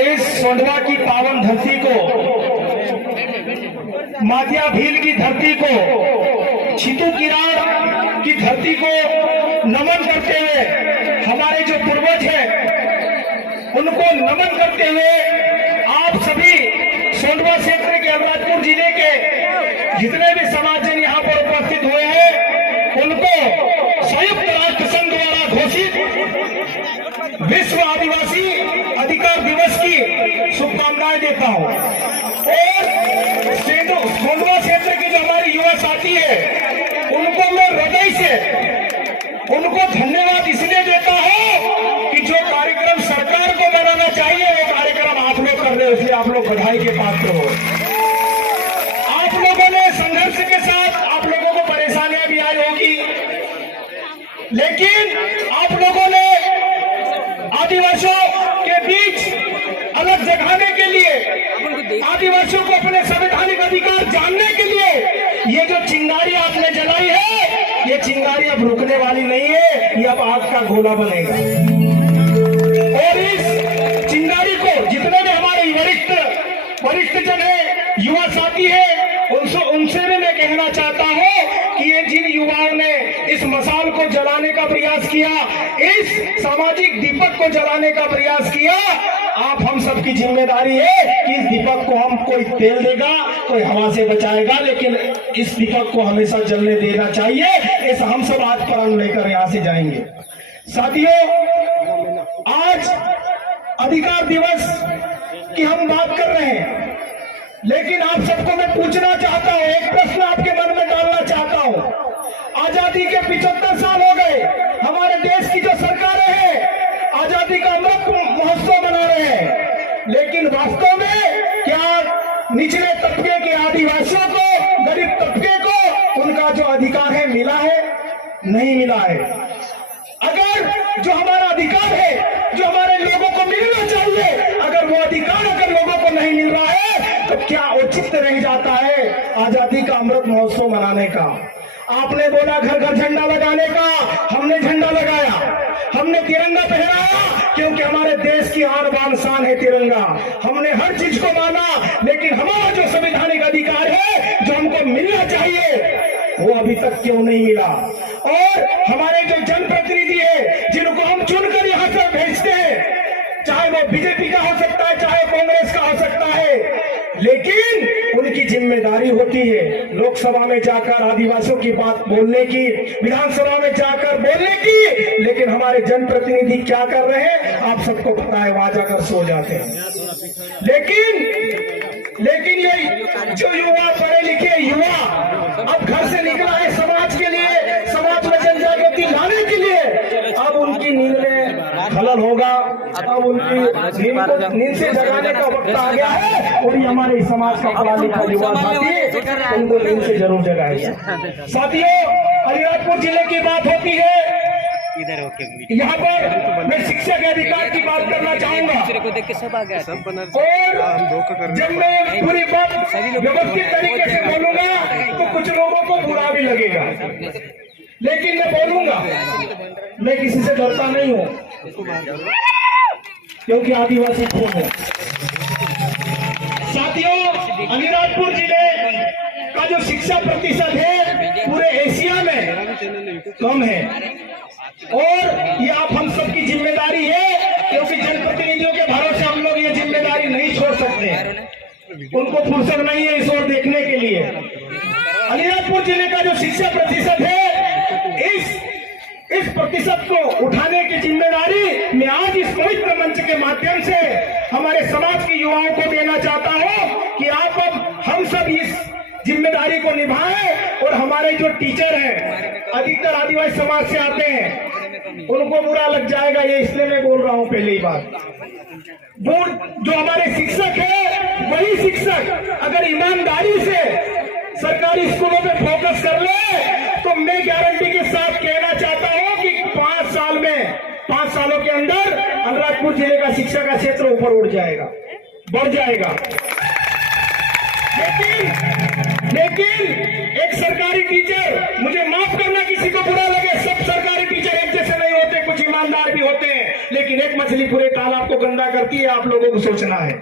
इस सोंडवा की पावन धरती को, मातिया भील की धरती को, छितू किराड़ की धरती को नमन करते हुए, हमारे जो पूर्वज हैं उनको नमन करते हुए आप सभी सोंडवा क्षेत्र के अलीराजपुर जिले के जितने भी समाजजन यहाँ पर उपस्थित हुए हैं उनको संयुक्त राष्ट्र संघ द्वारा घोषित विश्व आदिवासी अधिकार दिवस की शुभकामनाएं देता हूं। और सोंडवा क्षेत्र के जो हमारे युवा साथी है उनको मैं हृदय से उनको धन्यवाद इसलिए देता हूं कि जो कार्यक्रम सरकार को बनाना चाहिए वो कार्यक्रम आप लोग कर रहे हो, इसलिए आप लोग बधाई के पात्र हो। आप लोगों ने संघर्ष के साथ आप लोगों को परेशानियां भी आई होगी, लेकिन आप लोगों ने आदिवासियों के बीच अलग जगाने के लिए, आदिवासियों को अपने संवैधानिक अधिकार जानने के लिए ये जो चिंगारी आपने जलाई है, ये चिंगारी अब रुकने वाली नहीं है, ये अब आग का गोला बनेगा। और इस चिंगारी को जितने भी हमारे वरिष्ठ जन है, युवा साथी है, उनसे भी मैं कहना चाहता हूं कि ये जिन युवाओं ने इस मसाल को जलाने का प्रयास किया, इस सामाजिक दीपक को जलाने का प्रयास किया, आप हम सबकी जिम्मेदारी है कि इस दीपक को हम, कोई तेल देगा, कोई हवा से बचाएगा, लेकिन इस दीपक को हमेशा जलने देना चाहिए। ऐसा हम सब आज प्रण लेकर यहाँ से जाएंगे। साथियों, आज अधिकार दिवस की हम बात कर रहे हैं, लेकिन आप सबको मैं पूछना चाहता हूं, एक प्रश्न आपके मन में डालना चाहता हूं। आजादी के 75 साल हो गए, हमारे देश की जो सरकारें हैं आजादी का अमृत महोत्सव मना रहे हैं, लेकिन वास्तव में क्या निचले तबके के आदिवासियों को, गरीब तबके को उनका जो अधिकार है मिला है? नहीं मिला है। अगर जो हमारा अधिकार है, जो हमारे लोगों को मिलना चाहिए, अगर वो अधिकार अगर लोगों को नहीं मिल रहा है तो क्या औचित्य रह जाता है आजादी का अमृत महोत्सव मनाने का? आपने बोला घर घर झंडा लगाने का, हमने झंडा लगाया, हमने तिरंगा पहनाया, क्योंकि हमारे देश की आन बान शान है तिरंगा। हमने हर चीज को माना, लेकिन हमारा जो संवैधानिक अधिकार है, जो हमको मिलना चाहिए, वो अभी तक क्यों नहीं मिला? और हमारे जो जनप्रतिनिधि है, जिनको हम चुनकर यहाँ से भेजते हैं, चाहे वो बीजेपी का हो सकता है, चाहे कांग्रेस का हो सकता है, लेकिन उनकी जिम्मेदारी होती है लोकसभा में जाकर आदिवासियों की बात बोलने की, विधानसभा में जाकर बोलने की, लेकिन हमारे जनप्रतिनिधि क्या कर रहे हैं आप सबको पता है, वहां जाकर सो जाते हैं। लेकिन ये जो युवा, पढ़े लिखे युवा अब घर से निकला है समाज के लिए, समाज में जन जागृति लाने के लिए, अब उनकी नींद में खलल होगा, अब उनकी नींद से जगाने का वक्त आ गया है। और ये हमारे समाज का पढ़ा लिखा युवा साथी उनको नींद से जरूर जगाएगा। साथियों, अलीराजपुर जिले की बात होती है, यहाँ पर मैं शिक्षा के अधिकार की बात करना चाहूंगा। और जब मैं पूरी बात व्यवस्थित तरीके से बोलूंगा तो कुछ लोगों को बुरा भी लगेगा, लेकिन मैं बोलूंगा, मैं किसी से डरता नहीं हूँ, क्योंकि आदिवासी खून है। साथियों, अलीराजपुर जिले का जो शिक्षा प्रतिशत है पूरे एशिया में कम है, और ये आप हम सबकी जिम्मेदारी है, क्योंकि जनप्रतिनिधियों के भरोसे हम लोग ये जिम्मेदारी नहीं छोड़ सकते, उनको फुर्सत नहीं है इस ओर देखने के लिए। अलीराजपुर जिले का जो शिक्षा प्रतिशत है, इस प्रतिशत को उठाने की जिम्मेदारी मैं आज इस पवित्र मंच के माध्यम से हमारे समाज के युवाओं को देना चाहता हूं कि आप अब हम सब इस जिम्मेदारी को निभाएं। और हमारे जो टीचर हैं, अधिकतर आदिवासी समाज से आते हैं, उनको बुरा लग जाएगा, ये इसलिए मैं बोल रहा हूं पहले ही बात। जो हमारे शिक्षक है, वही शिक्षक अगर ईमानदारी से सरकारी स्कूलों पे फोकस कर ले, तो मैं गारंटी के साथ कहना चाहता हूं कि 5 सालों के अंदर अलीराजपुर जिले का शिक्षा का क्षेत्र ऊपर उठ जाएगा, बढ़ जाएगा। लेकिन एक सरकारी टीचर, मुझे माफ करना किसी को बुरा लगे, सब सरकारी टीचर एक जैसे नहीं होते, कुछ ईमानदार भी होते हैं, लेकिन लेकिन एक मछली पूरे तालाब को गंदा करती है, आप लोगों को सोचना है।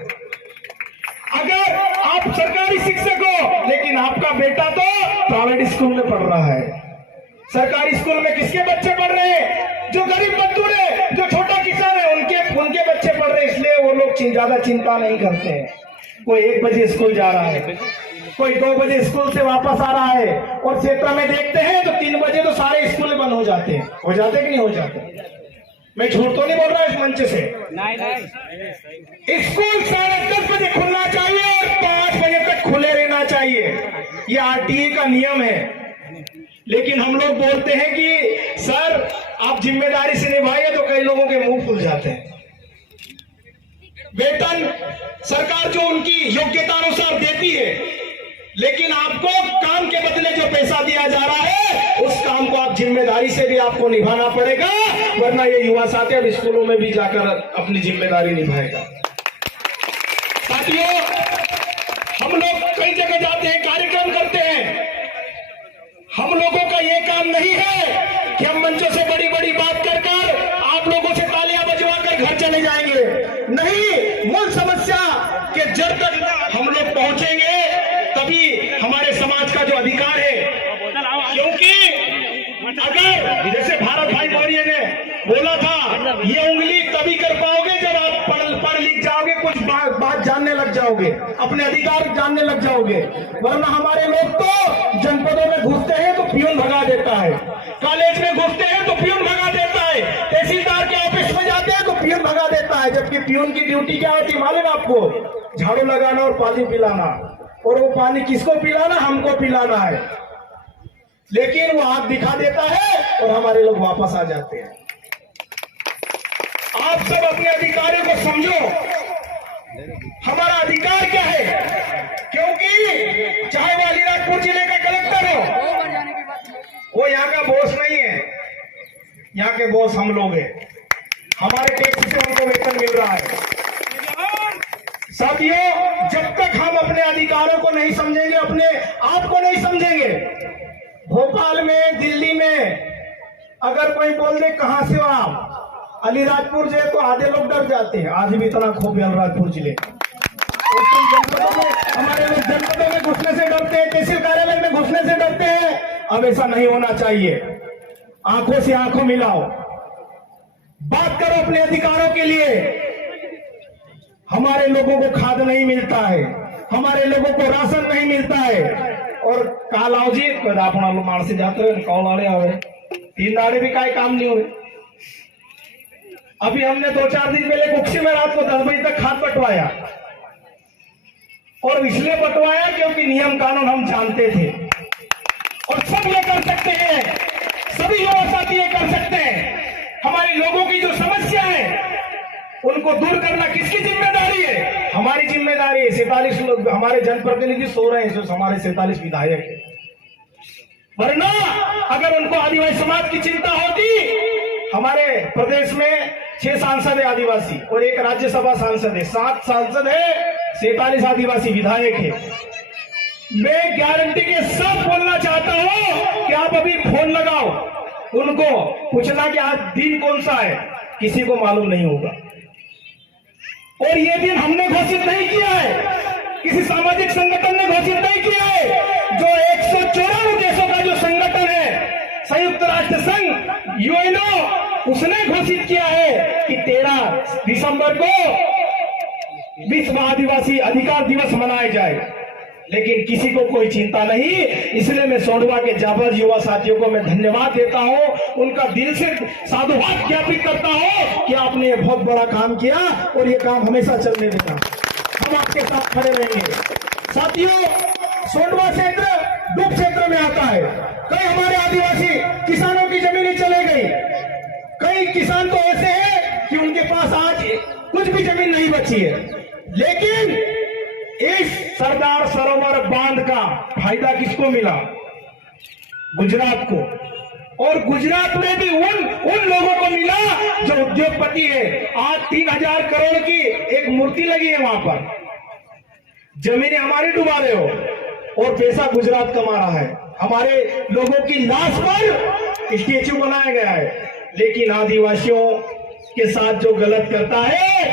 अगर आप सरकारी शिक्षक हो लेकिन आपका बेटा तो प्राइवेट स्कूल में पढ़ रहा है, सरकारी स्कूल में किसके बच्चे पढ़ रहे हैं? जो गरीब मजदूर है, जो छोटा किसान है, उनके बच्चे पढ़ रहे हैं, इसलिए वो लोग ज्यादा चिंता नहीं करते हैं। कोई 1 बजे स्कूल जा रहा है, कोई 2 बजे स्कूल से वापस आ रहा है, और क्षेत्र में देखते हैं तो 3 बजे तो सारे स्कूल बंद हो जाते हैं। हो जाते कि नहीं हो जाते? मैं झूठ तो नहीं बोल रहा इस मंच से। नहीं। स्कूल 10:30 बजे खुलना चाहिए और 5 बजे तक खुले रहना चाहिए, ये आरटीए का नियम है। लेकिन हम लोग बोलते हैं कि सर आप जिम्मेदारी से निभाइए, तो कई लोगों के मुंह फूल जाते हैं। वेतन सरकार जो उनकी योग्यता अनुसार देती है, लेकिन आपको काम के बदले जो पैसा दिया जा रहा है, उस काम को आप जिम्मेदारी से भी आपको निभाना पड़ेगा, वरना ये युवा साथी अब स्कूलों में भी जाकर अपनी जिम्मेदारी निभाएगा। साथियों, हम लोग कई जगह जाते हैं, कार्यक्रम करते हैं। हम लोगों का ये काम नहीं है कि हम मंचों से बड़ी बड़ी बात कर आप लोगों से तालियां बजवा कर घर चले जाएंगे। नहीं, मूल समस्या के जड़ तक हम लोग पहुंचेंगे, तभी हमारे समाज का जो अधिकार है। क्योंकि अगर जैसे भारत भाई मौर्य ने बोला था, ये उंगली तभी कर पाओगे जब आप पढ़ लिख जाओगे, कुछ बात जानने लग जाओगे, अपने अधिकार जानने लग जाओगे। वरना हमारे लोग तो जनपदों में घुसते हैं तो पियून भगा देता है, कॉलेज में घुसते हैं तो पियून भगा देता है, तहसीलदार के ऑफिस में जाते हैं तो पियून भगा देता है। जबकि पियून की ड्यूटी क्या होती है मालूम आपको? झाड़ू लगाना और पानी पिलाना, और वो पानी किसको पिलाना? हमको पिलाना है। लेकिन वो हाथ दिखा देता है और हमारे लोग वापस आ जाते हैं। आप सब अपने अधिकारों को समझो, हमारा अधिकार क्या है। क्योंकि चाहे वो अलीराजपुर जिले का कलेक्टर हो, वो यहाँ का बॉस नहीं है, यहाँ के बॉस हम लोग हैं। हमारे टैक्स से हमको वेतन मिल रहा है। साथियों, जब तक हम अपने अधिकारों को नहीं समझेंगे, अपने आप को नहीं समझेंगे, भोपाल में, दिल्ली में अगर कोई बोल दे कहां से हो आप, अलीराजपुर से, तो आधे लोग डर जाते हैं। आज भी इतना खूब है अलीराजपुर जिले। हमारे लोग जनपदों में घुसने से डरते हैं, तहसील कार्यालय में घुसने से डरते हैं। अब ऐसा नहीं होना चाहिए। आंखों से आंखों मिलाओ, बात करो अपने अधिकारों के लिए। हमारे लोगों को खाद नहीं मिलता है, हमारे लोगों को राशन नहीं मिलता है। और कालाओ जी अपना लोग मार से जाते हैं, कौन आड़े आवे 3 दाड़े भी काय काम नहीं हुए। अभी हमने 2-4 दिन पहले कुक्षी में रात को 10 बजे तक खाद बंटवाया, और इसलिए बंटवाया क्योंकि नियम कानून हम जानते थे। और सब ये कर सकते हैं, सभी युवा साथी ये कर सकते हैं। हमारे लोगों की जो समस्या है उनको दूर करना किसकी जिम्मेदारी है? हमारी जिम्मेदारी है। 47 लोग हमारे जनप्रतिनिधि सो रहे हैं, हमारे 47 विधायक है। वरना अगर उनको आदिवासी समाज की चिंता होती, हमारे प्रदेश में 6 सांसद है आदिवासी और 1 राज्यसभा सांसद है, 7 सांसद है, 47 आदिवासी विधायक है। मैं गारंटी के साथ बोलना चाहता हूं कि आप अभी फोन लगाओ, उनको पूछना कि आज दिन कौन सा है, किसी को मालूम नहीं होगा। और ये दिन हमने घोषित नहीं किया है, किसी सामाजिक संगठन ने घोषित नहीं किया है। जो 194 देशों का जो संगठन है, संयुक्त राष्ट्र संघ, यूएनओ, उसने घोषित किया है कि 13 दिसंबर को विश्व आदिवासी अधिकार दिवस मनाया जाए। लेकिन किसी को कोई चिंता नहीं, इसलिए मैं सोंडवा के जाबाज युवा साथियों को मैं धन्यवाद देता हूं, उनका दिल से साधुवाद ज्ञापित करता हूं कि आपने ये बहुत बड़ा काम किया और ये काम हमेशा चलने देना, हम आपके साथ खड़े रहेंगे। साथियों, सोंडवा क्षेत्र दुख क्षेत्र में आता है। कई हमारे आदिवासी किसानों की जमीनें चले गई, कई किसान तो ऐसे हैं कि उनके पास आज कुछ भी जमीन नहीं बची है। लेकिन इस सरदार सरोवर बांध का फायदा किसको मिला? गुजरात को। और गुजरात में भी उन लोगों को मिला जो उद्योगपति है। आज 3000 करोड़ की एक मूर्ति लगी है वहां पर, जमीनें हमारी डुबा रहे हो और पैसा गुजरात कमा रहा है। हमारे लोगों की लाश पर स्टेच्यू बनाया गया है, लेकिन आदिवासियों के साथ जो गलत करता है,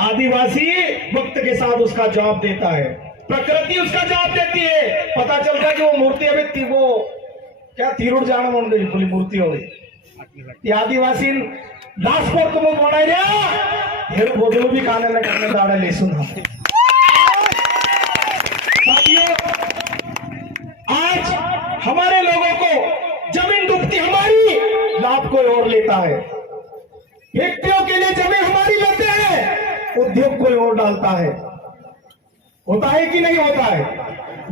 आदिवासी वक्त के साथ उसका जवाब देता है, प्रकृति उसका जवाब देती है। पता चलता है कि वो मूर्ति अभी वो क्या तीरुड़ जाना मन गई पूरी मूर्ति हो गई। आदिवासी दासपुर तुम बोला हेर बोधलो भी खाने में करने दाड़ा ले सुना। साथियों, आज हमारे लोगों को जमीन डूबती हमारी, लाभ कोई और लेता है। फैक्ट्रियों के लिए जमीन हमारी लेते हैं, उद्योग कोई और डालता है। होता है कि नहीं होता है?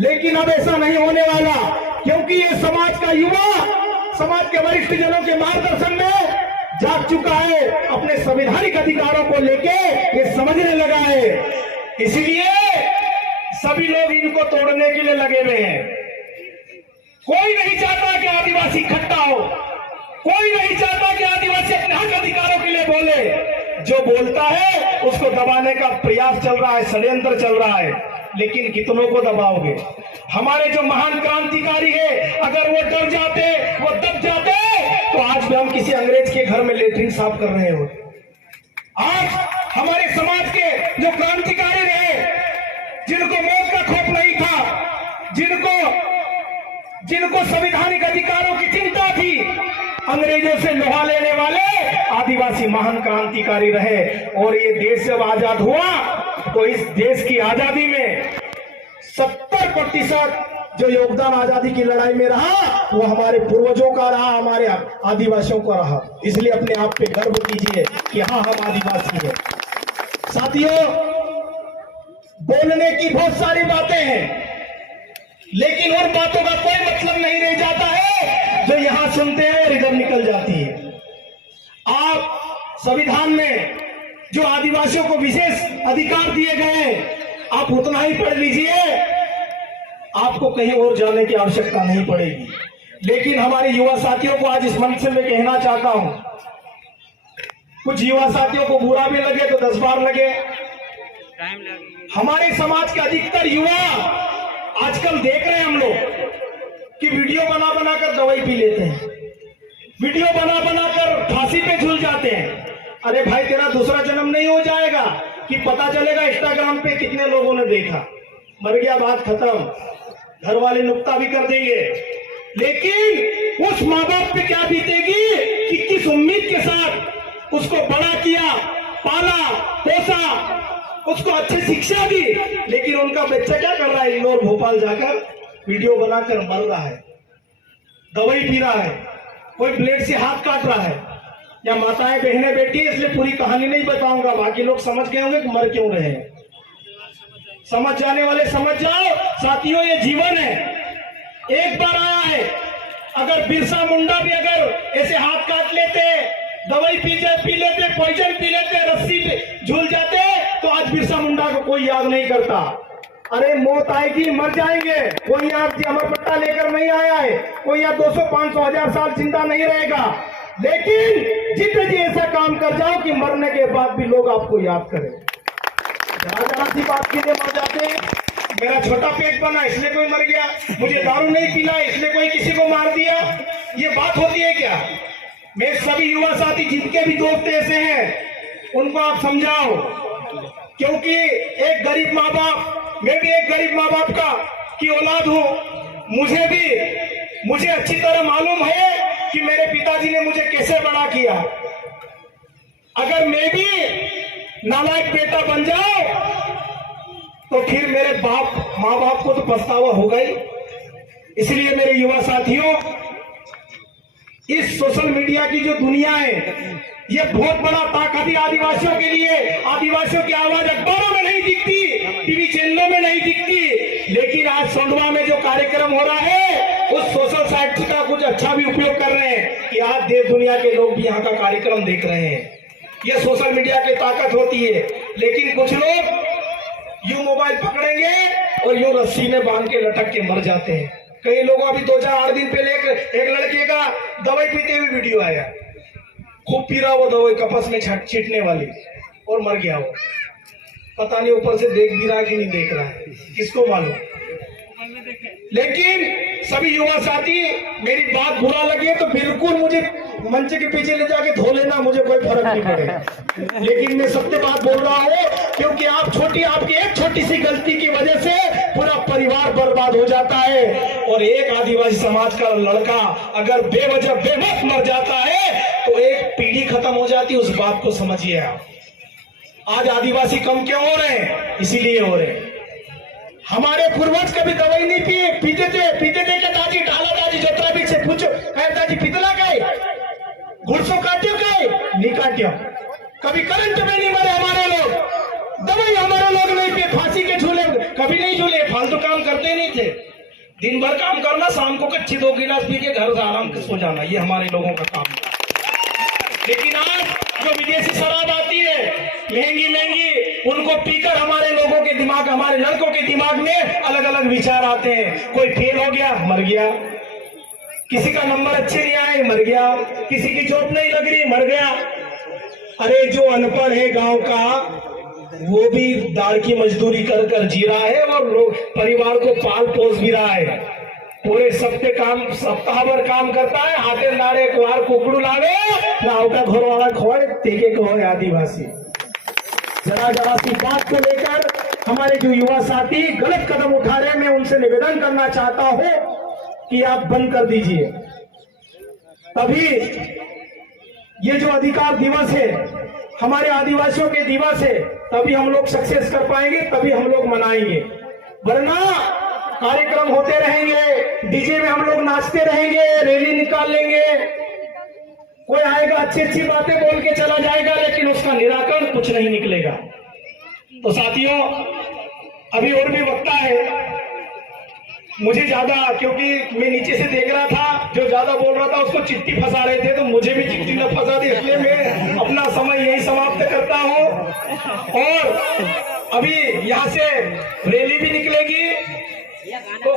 लेकिन अब ऐसा नहीं होने वाला, क्योंकि ये समाज का युवा समाज के वरिष्ठ जनों के मार्गदर्शन में जाग चुका है, अपने संवैधानिक अधिकारों को लेके ये समझने लगा है। इसलिए सभी लोग इनको तोड़ने के लिए लगे हुए हैं। कोई नहीं चाहता कि आदिवासी इकट्ठा हो, कोई नहीं चाहता कि आदिवासी अपने हक अधिकारों के लिए बोले। जो बोलता है उसको दबाने का प्रयास चल रहा है, षड्यंत्र चल रहा है। लेकिन कितनों को दबाओगे? हमारे जो महान क्रांतिकारी है, अगर वो डर जाते, वो दब जाते, तो आज भी हम किसी अंग्रेज के घर में लेटरिन साफ कर रहे हो। आज हमारे समाज के जो क्रांतिकारी रहे, जिनको मौत का खौफ नहीं था, जिनको संवैधानिक अधिकारों की चिंता थी, अंग्रेजों से लोहा लेने वाले आदिवासी महान क्रांतिकारी रहे। और ये देश जब आजाद हुआ तो इस देश की आजादी में 70% जो योगदान आजादी की लड़ाई में रहा वो हमारे पूर्वजों का रहा, हमारे आदिवासियों का रहा। इसलिए अपने आप पे गर्व कीजिए कि हाँ, हम आदिवासी हैं। साथियों, बोलने की बहुत सारी बातें हैं, लेकिन उन बातों का कोई मतलब नहीं रह जाता है जो यहां सुनते हैं और इधर निकल जाती है। आप संविधान में जो आदिवासियों को विशेष अधिकार दिए गए हैं, आप उतना ही पढ़ लीजिए, आपको कहीं और जाने की आवश्यकता नहीं पड़ेगी। लेकिन हमारे युवा साथियों को आज इस मंच से मैं कहना चाहता हूं, कुछ युवा साथियों को बुरा भी लगे तो 10 बार लगे। हमारे समाज के अधिकतर युवा आजकल देख रहे हैं हम लोग कि वीडियो बना बनाकर दवाई पी लेते हैं, वीडियो बना बनाकर फांसी पे झूल जाते हैं। अरे भाई, तेरा दूसरा जन्म नहीं हो जाएगा कि पता चलेगा इंस्टाग्राम पे कितने लोगों ने देखा, मर गया, बात खत्म, घर वाले नुक्ता भी कर देंगे। लेकिन उस माँ बाप पे क्या बीतेगी कि किस उम्मीद के साथ उसको बड़ा किया, पाला, पोसा, उसको अच्छी शिक्षा दी, लेकिन उनका बच्चा क्या कर रहा है? इंदौर, भोपाल जाकर वीडियो बनाकर मर रहा है, दवाई पी रहा है, कोई ब्लेड से हाथ काट रहा है। या माताएं बहनें बैठी, इसलिए पूरी कहानी नहीं बताऊंगा, बाकी लोग समझ गए होंगे कि मर क्यों रहे। समझ जाने वाले समझ जाओ। साथियों, ये जीवन है, एक बार आया है। अगर बिरसा मुंडा भी अगर ऐसे हाथ काट लेते, दवाई पी लेते, पॉइजन पी लेते, रस्सी पे झूल जाते, तो आज बिरसा मुंडा को कोई याद नहीं करता। अरे मौत आएगी, मर जाएंगे, कोई यहाँ अमर पट्टा लेकर नहीं आया है, कोई यहाँ 200, 500, 1000 साल जिंदा नहीं रहेगा। लेकिन जितने जी ऐसा काम कर जाओ कि मरने के बाद भी लोग आपको याद करें। जरा सी बात के लिए मर जाते हैं। मेरा छोटा पेट बना इसलिए कोई मर गया, मुझे दारू नहीं पीना इसलिए कोई किसी को मार दिया, ये बात होती है क्या? मैं सभी युवा साथी जिनके भी दोस्त ऐसे हैं उनको आप समझाओ, क्योंकि एक गरीब माँ बाप, मैं भी एक गरीब माँ बाप का की औलाद हूँ। मुझे अच्छी तरह मालूम है कि मेरे पिताजी ने मुझे कैसे बड़ा किया। अगर मैं भी नालायक बेटा बन जाऊं तो फिर मेरे माँ बाप को तो पछतावा होगा ही। इसलिए मेरे युवा साथियों, इस सोशल मीडिया की जो दुनिया है, ये बहुत बड़ा ताकत है आदिवासियों के लिए। आदिवासियों की आवाज अखबारों में नहीं दिखती, टीवी चैनलों में नहीं दिखती, लेकिन आज सोंडवा में जो कार्यक्रम हो रहा है उस सोशल साइट का कुछ अच्छा भी उपयोग कर रहे हैं कि आज देश दुनिया के लोग भी यहाँ का कार्यक्रम देख रहे हैं। ये सोशल मीडिया की ताकत होती है। लेकिन कुछ लोग यूं मोबाइल पकड़ेंगे और यूं रस्सी में बांध के लटक के मर जाते हैं। कई लोगों, अभी 2-4 दिन पहले एक लड़के का दवाई पीते हुए वीडियो आया, खूब पी रहा वो दवाई कपस में छींटने वाली, और मर गया वो। पता नहीं ऊपर से देख भी रहा कि नहीं देख रहा है, किसको मालूम। लेकिन सभी युवा साथी, मेरी बात बुरा लगे तो बिल्कुल मुझे मंच के पीछे ले जाके धो लेना, मुझे कोई फर्क नहीं पड़ेगा। लेकिन मैं सत्य बात बोल रहा हूँ, क्योंकि आपकी एक छोटी सी गलती की वजह से पूरा परिवार बर्बाद हो जाता है। और एक आदिवासी समाज का लड़का अगर बेवजह बेमौत मर जाता है तो एक पीढ़ी खत्म हो जाती है। उस बात को समझिए आप। आज आदिवासी कम क्यों हो रहे हैं? इसीलिए हो रहे हैं। हमारे पूर्वज कभी दवाई नहीं पीते थे कि दादी ढाला दादी जोतरा बीच से पूछो, कहे दादी पितला कहे घुड़सो काट्यो कहे नहीं काट्यो। कभी करंट में नहीं मरे हमारे लोग, दवाई हमारे लोग नहीं पिए, फांसी के झूले कभी नहीं झूले, फालतू काम करते नहीं थे। दिन भर काम करना, शाम को कच्ची 2 गिलास पी के घर आराम से सो जाना, ये हमारे लोगों का काम है। लेकिन आज जो विदेशी शराब आती है महंगी, उनको पीकर हमारे लोगों के दिमाग, हमारे लड़कों के दिमाग में अलग अलग विचार आते हैं। कोई फेल हो गया, मर गया, किसी का नंबर अच्छे नहीं आए, मर गया, किसी की जॉब नहीं लग रही, मर गया। अरे जो अनपढ़ है गांव का, वो भी दाढ़ की मजदूरी कर कर जी रहा है और लोग परिवार को पाल पोस भी रहा है। पूरे सप्ताह भर काम करता है, हाथे नारे कुआर कुकड़ू लावे नाव का घर वाला खोए तेके को है आदिवासी। जरा सी बात को लेकर हमारे जो युवा साथी गलत कदम उठा रहे हैं, मैं उनसे निवेदन करना चाहता हूं कि आप बंद कर दीजिए। तभी ये जो अधिकार दिवस है, हमारे आदिवासियों के दिवस है, तभी हम लोग सक्सेस कर पाएंगे, तभी हम लोग मनाएंगे। वरना कार्यक्रम होते रहेंगे, डीजे में हम लोग नाचते रहेंगे, रैली निकाल लेंगे, कोई आएगा अच्छी बातें बोल के चला जाएगा, लेकिन उसका निराकरण कुछ नहीं निकलेगा। तो साथियों, अभी और भी वक्ता है, मुझे ज्यादा, क्योंकि मैं नीचे से देख रहा था, जो ज्यादा बोल रहा था उसको चिट्ठी फंसा रहे थे, तो मुझे भी चिट्ठी न फंसा दी, इसलिए मैं अपना समय यही समाप्त करता हूं। और अभी यहाँ से रैली भी निकलेगी, तो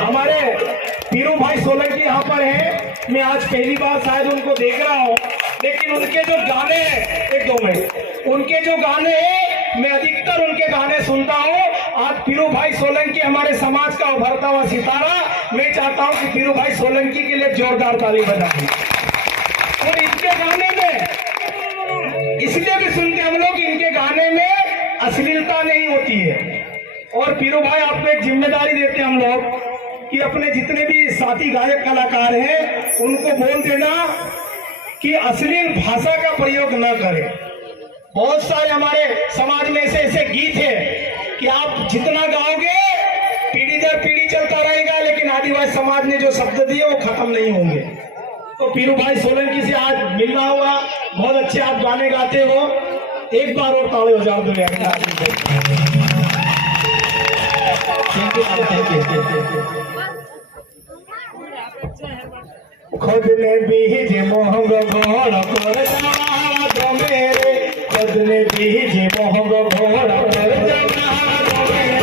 हमारे पीरू भाई सोलंकी यहाँ पर हैं। मैं आज पहली बार शायद उनको देख रहा हूँ, लेकिन उनके जो गाने हैं, 1-2 मिनट, उनके जो गाने हैं, मैं अधिकतर उनके गाने सुनता हूँ। आज पीरू भाई सोलंकी हमारे समाज का उभरता हुआ सितारा, मैं चाहता हूँ कि पीरू भाई सोलंकी के लिए जोरदार ताली बजाएं। और इनके गाने में इसलिए भी सुनते हम लोग, इनके गाने में अश्लीलता नहीं होती है। और पीरू भाई आपको एक जिम्मेदारी देते हैं हम लोग कि अपने जितने भी साथी गायक कलाकार हैं, उनको बोल देना कि अश्लील भाषा का प्रयोग न करें। बहुत सारे हमारे समाज में ऐसे गीत है कि आप जितना गाओगे पीढ़ी दर पीढ़ी चलता रहेगा, लेकिन आदिवासी समाज ने जो शब्द दिए वो खत्म नहीं होंगे। तो पीरू भाई सोलंकी से आज मिलना होगा, बहुत अच्छे आप गाने गाते हो, एक बार और ताली हो जाओ दो यार। खुद ने बीज मोहंग घोड़ कर जमा दो मेरे, खुद ने बीज मोहंग घोड़ कर जमा दो मेरे।